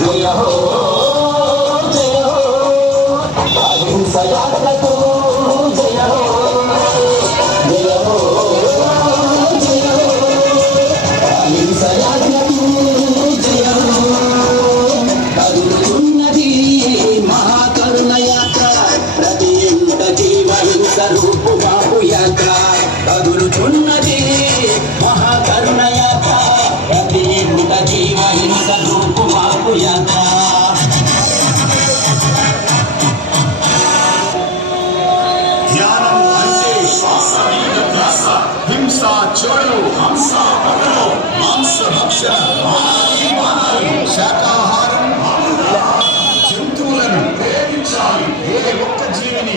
జయ హో జయ హో అహింసయాత్రకు జయ హో జయ హో జయ హో అహింసయాత్రకు జయ హో కదులుతున్నది మహాకరుణ యాత్ర ప్రతి ఇంట జీవహింస రూపు బాపు యాత్ర కదులుతున్నది మహాకరుణ యాత్ర ప్రతి ఇంట జీవహింస రూపు బాపు యాత్ర హింసా చెడు మాంసభక్షణ శాకాహారం జంతువులను ప్రేమించాలి ఏ ఒక్క జీవిని